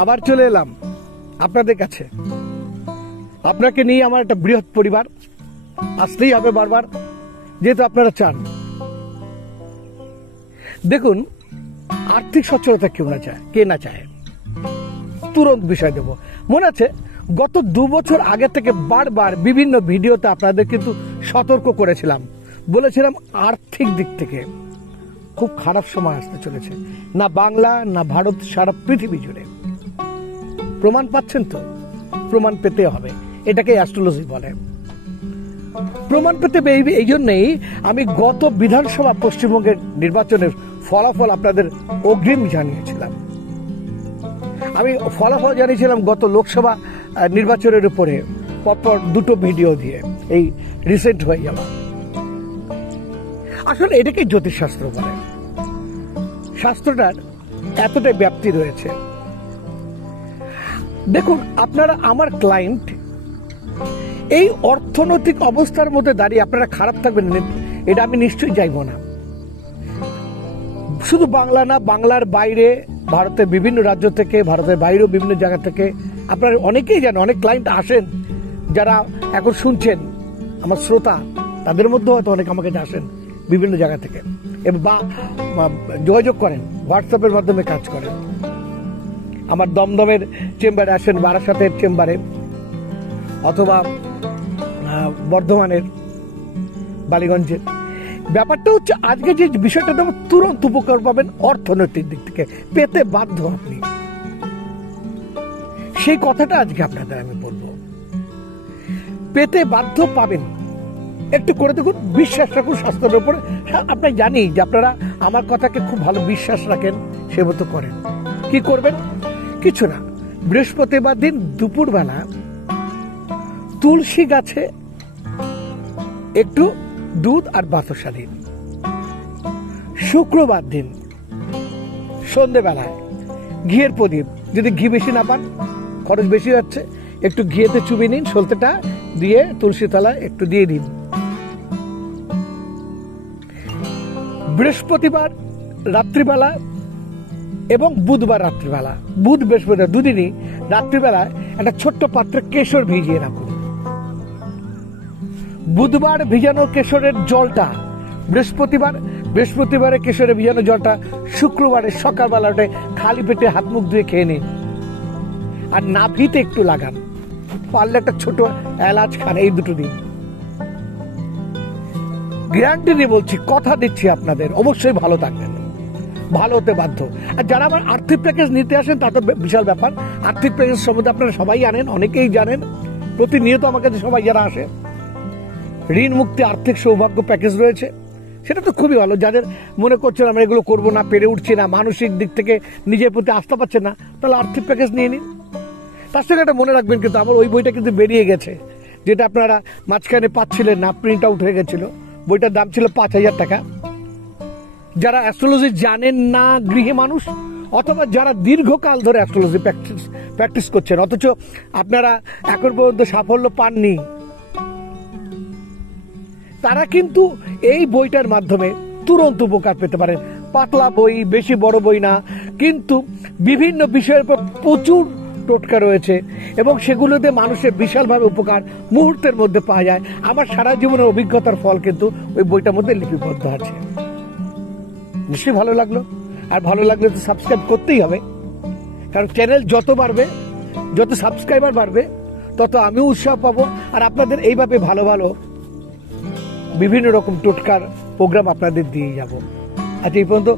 আবার চলে এলাম আপনাদের কাছে। আপনাকে নিয়ে আমার একটা বৃহৎ পরিবার, আসতেই হবে বারবার, যেহেতু আপনারা চান। দেখুন, আর্থিক সচ্ছলতা কে না চায়। তুরন্ত বিষয় দেব। মনে আছে গত 2 বছর আগে থেকে বারবার বিভিন্ন ভিডিওতে আপনাদের কিন্তু সতর্ক করেছিলাম, বলেছিলাম আর্থিক দিক থেকে খুব খারাপ সময় আসতে চলেছে। না বাংলা না ভারত, সারা পৃথিবী জুড়ে। প্রমাণ পাচ্ছেন তো? প্রমাণ পেতে হবে, এটাকে অ্যাস্ট্রোলজি বলে। প্রমাণ পেতে এই জন্যই আমি গত বিধানসভা পশ্চিমবঙ্গের নির্বাচনের ফলাফল আপনাদের অগ্রিম জানিয়েছিলাম। আমি ফলাফল জানিয়েছিলাম গত লোকসভা নির্বাচনের উপরে পরপর 2টো ভিডিও দিয়ে, এই রিসেন্ট হয়ে যাওয়া। আসলে এটাকে জ্যোতিষশাস্ত্র বলে। শাস্ত্রটার এতটাই ব্যাপ্তি রয়েছে। দেখুন, আপনারা আমার ক্লায়েন্ট, এই অর্থনৈতিক অবস্থার মধ্যে দাঁড়িয়ে আপনারা খারাপ থাকবেন এটা আমি নিশ্চয়ই চাইব না। শুধু বাংলা না, বাংলার বাইরে, ভারতের বিভিন্ন রাজ্য থেকে, ভারতের বাইরেও বিভিন্ন জায়গা থেকে আপনারা অনেকেই জানেন, অনেক ক্লায়েন্ট আসেন যারা এখন শুনছেন, আমার শ্রোতা, তাদের মধ্যে হয়তো অনেক আমাকে আসেন বিভিন্ন জায়গা থেকে, বা যোগাযোগ করেন, হোয়াটসঅ্যাপের মাধ্যমে কাজ করেন। আমার দমদমের চেম্বারে আসেন, বারাসাতের চেম্বারে, অথবা বর্ধমানের, বালিগঞ্জের। ব্যাপারটা হচ্ছে আজকে যে বিষয়টা দেবো, তুরন্ত উপকার পাবেন অর্থনৈতিক দিক থেকে, পেতে বাধ্য আপনি। সেই কথাটা আজকে আপনাদের আমি বলবো, পেতে বাধ্য পাবেন। একটু করে দেখুন, বিশ্বাস রাখুন শাস্ত্রের উপরে। আপনি জানি যে আপনারা আমার কথাকে খুব ভালো বিশ্বাস রাখেন, সে মতো করেন। কি করবেন? কিছু না, বৃহস্পতিবার দিন দুপুরবেলা তুলসী গাছে একটু দুধ আর বাতাসা দিন। শুক্রবার দিন সন্ধ্যেবেলায় ঘিয়ের প্রদীপ, যদি ঘি বেশি না পান, খরচ বেশি হচ্ছে, একটু ঘিয়েতে চুবিয়ে নিন, সলতেটা দিয়ে তুলসী তলায় একটু দিয়ে দিন। বৃহস্পতিবার রাত্রিবেলা এবং বুধবার রাত্রিবেলা, বুধ বৃহস্পতিবার দুদিনই রাত্রিবেলায় একটা ছোট্ট পাত্রে কেশর ভিজিয়ে রাখুন। বুধবার ভিজানো কেশরের জলটা বৃহস্পতিবারে কেশরে ভিজানো জলটা শুক্রবারে সকালবেলা ওটা খালি পেটে হাত মুখ ধুয়ে খেয়ে নিন, আর নাভিতে একটু লাগান, পারলে একটা ছোট এলাচ খান। এই 2টো দিন গ্যারান্টি দিয়ে বলছি, কথা দিচ্ছি আপনাদের, অবশ্যই ভালো থাকবেন, ভালো হতে বাধ্য। আর যারা আমার আর্থিক প্যাকেজ নিতে আসেন, তা তো বিশাল ব্যাপার। আর্থিক প্যাকেজ সম্বন্ধে আপনারা সবাই জানেন, অনেকেই জানেন, প্রতিনিয়ত আমার কাছে সবাই যারা আসে। ঋণ মুক্তি আর্থিক সৌভাগ্য প্যাকেজ রয়েছে, সেটা তো খুবই ভালো। যাদের মনে করছেন আমরা এগুলো করবো না, পেরে উঠছি না, মানসিক দিক থেকে নিজের প্রতি আস্থা পাচ্ছেন না, তাহলে আর্থিক প্যাকেজ নিয়ে নিন। তার সঙ্গে একটা মনে রাখবেন, কিন্তু আমার ওই বইটা কিন্তু বেরিয়ে গেছে, যেটা আপনারা মাঝখানে পাচ্ছিলেন না, প্রিন্ট আউট হয়ে গেছিল। বইটার দাম ছিল 5,000 টাকা। যারা অ্যাস্ট্রোলজি জানেন না, গৃহী মানুষ, অথবা যারা দীর্ঘকাল ধরে অ্যাস্ট্রোলজি প্র্যাকটিস করছেন, অথচ আপনারা এখন পর্যন্ত সাফল্য পাননি, তারা কিন্তু এই বইটার মাধ্যমে তুরন্ত উপকার পেতে পারেন। পাতলা বই, বেশি বড় বই না, কিন্তু বিভিন্ন বিষয়ের উপর প্রচুর টোটকা রয়েছে, এবং সেগুলোতে মানুষের বিশালভাবে উপকার মুহূর্তের মধ্যে পাওয়া যায়। আমার সারা জীবনের অভিজ্ঞতার ফল কিন্তু ওই বইটার মধ্যে লিপিবদ্ধ আছে। নিশ্চয়ই ভালো লাগলো, আর ভালো লাগলে তো সাবস্ক্রাইব করতেই হবে, কারণ চ্যানেল যত বাড়বে, যত সাবস্ক্রাইবার বাড়বে, তত আমিও উৎসাহ পাবো, আর আপনাদের এইভাবে ভালো ভালো বিভিন্ন রকম টোটকার প্রোগ্রাম আপনাদের দিয়ে যাব। আচ্ছা, এই পর্যন্ত